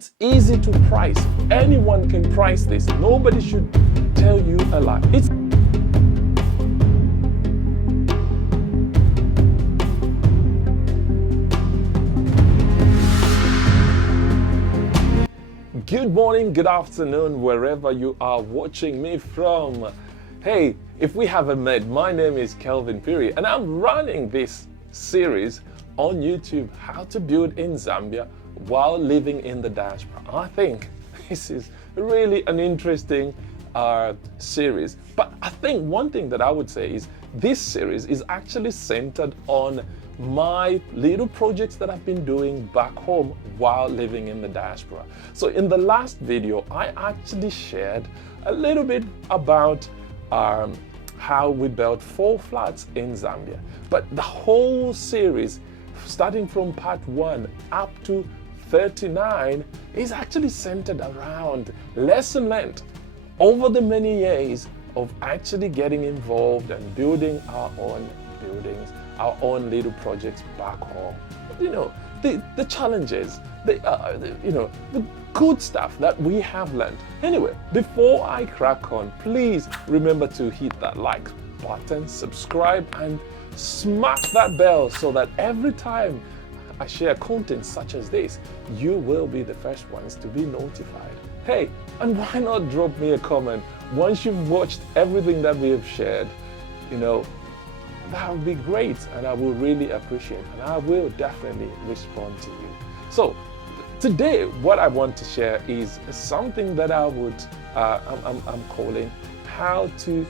It's easy to price. Anyone can price this. Nobody should tell you a lie. Good morning, good afternoon, wherever you are watching me from. Hey, if we haven't met, my name is Kelvin Piri, and I'm running this series on YouTube, How to Build in Zambia while living in the diaspora. I think this is really an interesting series. But I think one thing that I would say is this series is actually centered on my little projects that I've been doing back home while living in the diaspora. So in the last video, I actually shared a little bit about how we built 4 flats in Zambia. But the whole series, starting from part 1 up to 39, is actually centered around lesson learned over the many years of actually getting involved and building our own buildings, our own little projects back home. You know, the challenges, the good stuff that we have learned. Anyway, before I crack on, please remember to hit that like button, subscribe, and smack that bell so that every time I share content such as this, you will be the first ones to be notified. Hey, and why not drop me a comment once you've watched everything that we have shared? You know, that would be great, and I will really appreciate, and I will definitely respond to you. So today, what I want to share is something that I'm calling how to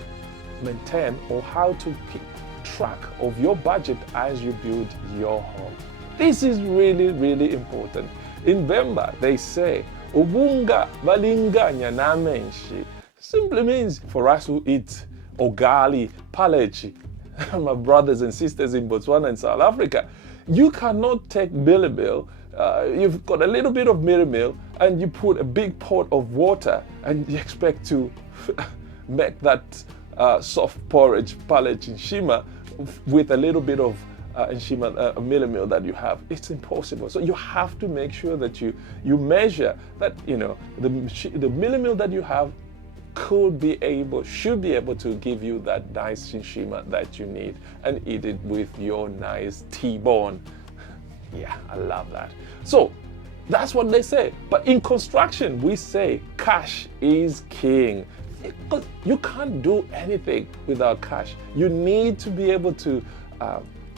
maintain or how to keep track of your budget as you build your home. This is really, really important. In Vemba, they say, Ubunga valinganya na menshi. Simply means for us who eat ugali, palechi, my brothers and sisters in Botswana and South Africa, you cannot take millimil. You've got a little bit of millimil and you put a big pot of water and you expect to make that soft porridge, palechi, nshima with a little bit of nshima, millimil that you have. It's impossible. So you have to make sure that you measure that, you know, the millimil that you have should be able to give you that nice nshima that you need, and eat it with your nice T-bone. Yeah, I love that. So that's what they say. But in construction, we say cash is king. Because you can't do anything without cash. You need to be able to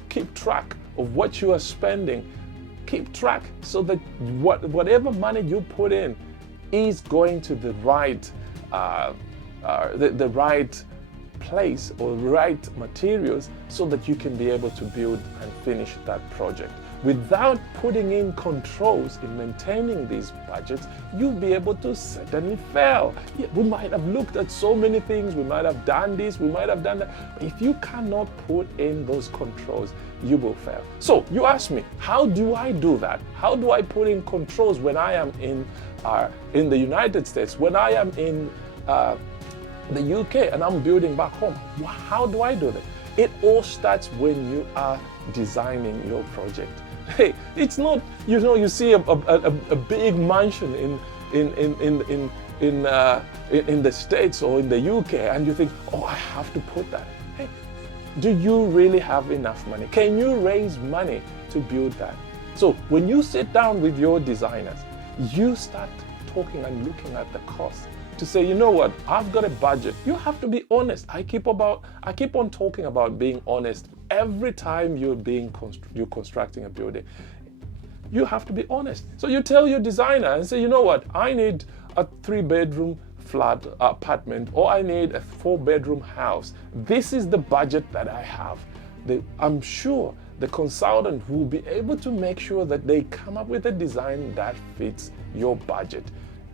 keep track of what you are spending. Keep track so that whatever money you put in is going to the right the right place or right materials, so that you can be able to build and finish that project. Without putting in controls in maintaining these budgets, you'll be able to certainly fail. Yeah, we might have looked at so many things, we might have done this, we might have done that, but if you cannot put in those controls, you will fail. So you ask me, how do I do that? How do I put in controls when I am in the United States, when I am in the UK and I'm building back home? How do I do that? It all starts when you are designing your project. Hey, it's not, you know, you see a big mansion in the States or in the UK, and you think, oh, I have to put that. Hey, do you really have enough money? Can you raise money to build that? So when you sit down with your designers, you start talking and looking at the cost to say, you know what, I've got a budget. You have to be honest. I keep on talking about being honest. Every time you're constructing a building, you have to be honest. So you tell your designer and say, you know what, I need a 3-bedroom flat apartment, or I need a 4-bedroom house. This is the budget that I have. I'm sure the consultant will be able to make sure that they come up with a design that fits your budget.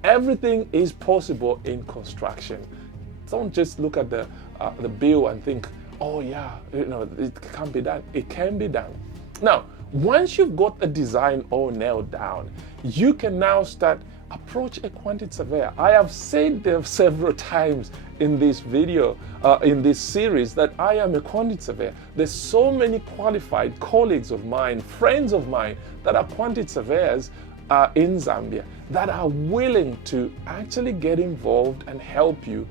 Everything is possible in construction. Don't just look at the bill and think, oh yeah, you know, it can't be done. It can be done. Now, once you've got the design all nailed down, you can now start approach a quantity surveyor. I have said there several times in this video, in this series, that I am a quantity surveyor. There's so many qualified colleagues of mine, friends of mine, that are quantity surveyors in Zambia that are willing to actually get involved and help you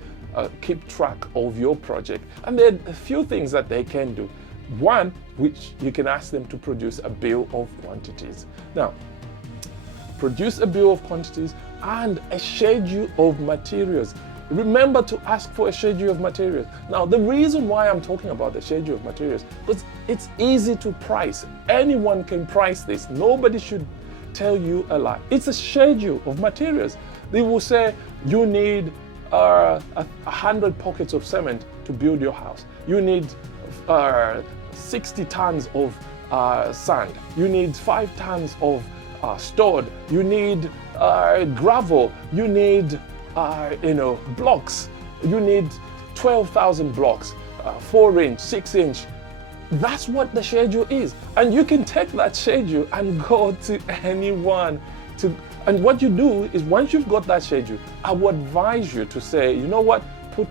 keep track of your project. And there are a few things that they can do. One, which you can ask them to produce a bill of quantities. Now, produce a bill of quantities and a schedule of materials. Remember to ask for a schedule of materials. Now, the reason why I'm talking about the schedule of materials, because it's easy to price. Anyone can price this. Nobody should tell you a lie. It's a schedule of materials. They will say you need 100 pockets of cement to build your house. You need 60 tons of sand. You need 5 tons of stored. You need gravel. You need blocks. You need 12,000 blocks, 4-inch, 6-inch. That's what the schedule is. And you can take that schedule and go to anyone. And what you do is, once you've got that schedule, I would advise you to say, you know what, put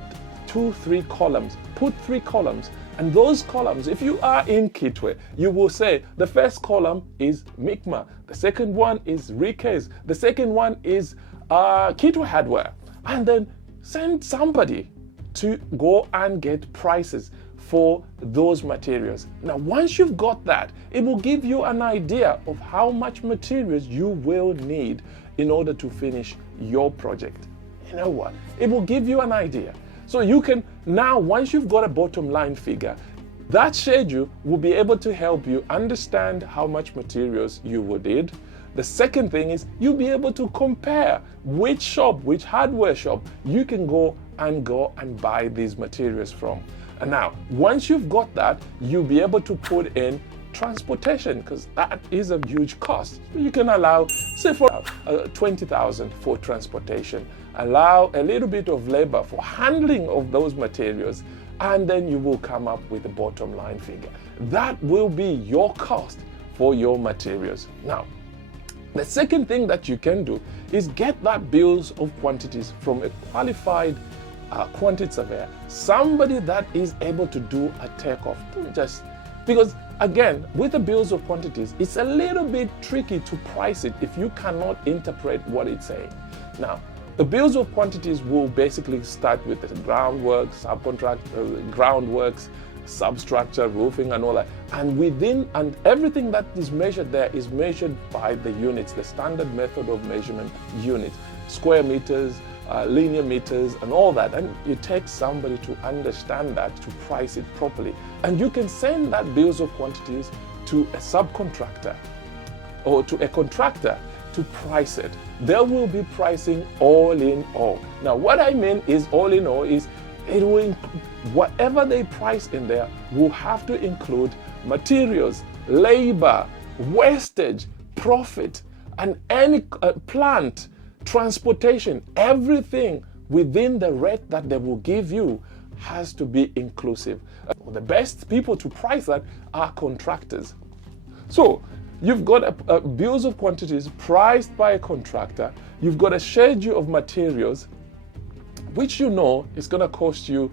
2-3 columns. Put 3 columns. And those columns, if you are in Kitwe, you will say the first column is Mikma, the second one is Rikes, the second one is Kitwe Hardware. And then send somebody to go and get prices for those materials. Now, once you've got that, it will give you an idea of how much materials you will need in order to finish your project. You know what? It will give you an idea. So you can now, once you've got a bottom line figure, that schedule will be able to help you understand how much materials you will need. The second thing is you'll be able to compare which shop, which hardware shop you can go and buy these materials from. And now, once you've got that, you'll be able to put in transportation, because that is a huge cost. You can allow, say, for 20,000 for transportation. Allow a little bit of labor for handling of those materials, and then you will come up with a bottom line figure. That will be your cost for your materials. Now, the second thing that you can do is get that bills of quantities from a qualified quantity surveyor, somebody that is able to do a takeoff. Just because, again, with the bills of quantities, it's a little bit tricky to price it if you cannot interpret what it's saying. Now, the bills of quantities will basically start with the groundwork, groundworks, substructure, roofing, and all that. And everything that is measured there is measured by the units, the standard method of measurement units, square meters, linear meters, and all that. And it takes somebody to understand that, to price it properly. And you can send that bills of quantities to a subcontractor or to a contractor to price it. They will be pricing all in all. Now, what I mean is all in all is it will whatever they price in there will have to include materials, labor, wastage, profit, and any plant, transportation. Everything within the rate that they will give you has to be inclusive. The best people to price that are contractors. So you've got a bills of quantities priced by a contractor. You've got a schedule of materials, which you know is going to cost you,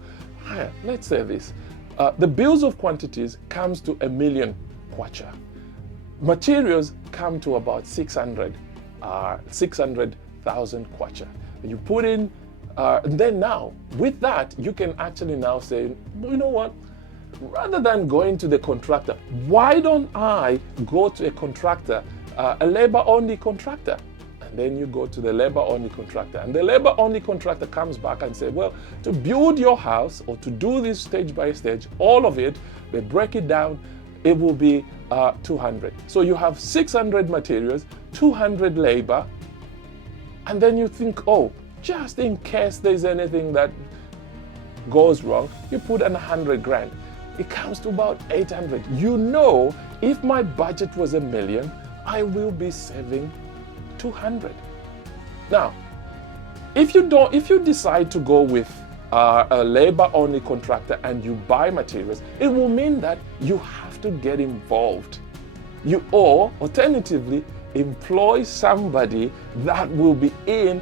let's say this, the bills of quantities comes to 1 million kwacha. Materials come to about 600,000 kwacha. You put in, and then now, with that, you can actually now say, you know what, rather than going to the contractor, why don't I go to a contractor, a labor-only contractor? And then you go to the labor-only contractor, and the labor-only contractor comes back and says, well, to build your house or to do this stage by stage, all of it, they break it down, it will be 200. So you have 600 materials, 200 labor, and then you think, oh, just in case there's anything that goes wrong, you put in 100 grand. It comes to about 800. You know, if my budget was 1 million, I will be saving 200. Now, if you decide to go with a labor-only contractor and you buy materials, it will mean that you have to get involved. Or alternatively, employ somebody that will be a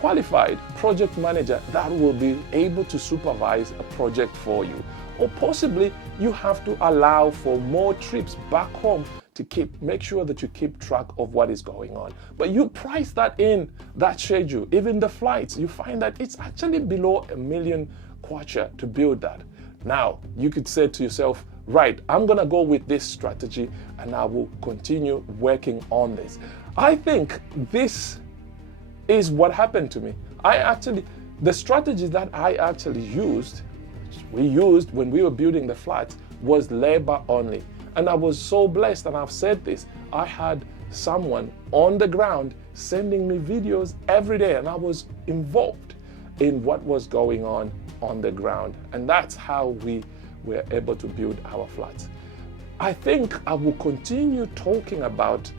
qualified project manager that will be able to supervise a project for you. Or possibly you have to allow for more trips back home to make sure that you keep track of what is going on. But you price that in, that schedule, even the flights, you find that it's actually below $1 million kwacha to build that. Now, you could say to yourself, right, I'm gonna go with this strategy and I will continue working on this. I think this is what happened to me. The strategy that I actually used, we used when we were building the flats, was labor only. And I was so blessed, and I've said this, I had someone on the ground sending me videos every day, and I was involved in what was going on the ground. And that's how we were able to build our flats. I think I will continue talking about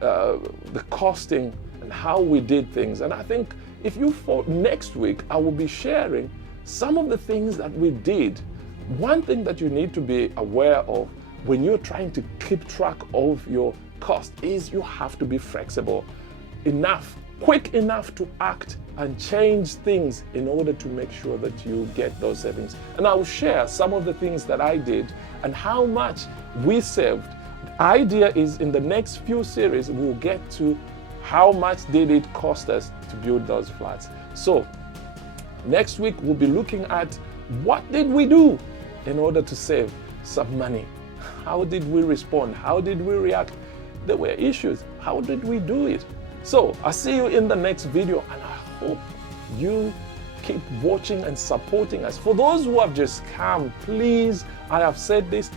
the costing and how we did things. And I think if you for next week, I will be sharing some of the things that we did. One thing that you need to be aware of when you're trying to keep track of your cost is you have to be flexible enough, quick enough to act and change things in order to make sure that you get those savings. And I will share some of the things that I did and how much we saved. The idea is in the next few series, we'll get to how much did it cost us to build those flats. So next week, we'll be looking at what did we do in order to save some money. How did we respond? How did we react? There were issues. How did we do it? So I'll see you in the next video, and I hope you keep watching and supporting us. For those who have just come, please, I have said this,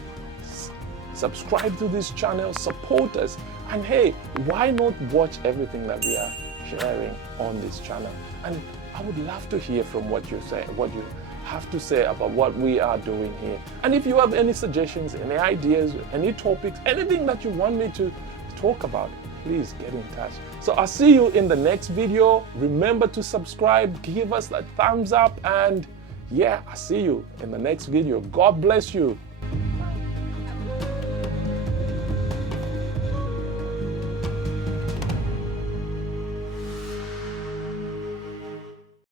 subscribe to this channel, support us, and hey, why not watch everything that we are sharing on this channel? And I would love to hear from what you say, what you have to say about what we are doing here. And if you have any suggestions, any ideas, any topics, anything that you want me to talk about, please get in touch. So I'll see you in the next video. Remember to subscribe, give us that thumbs up, and yeah, I'll see you in the next video. God bless you.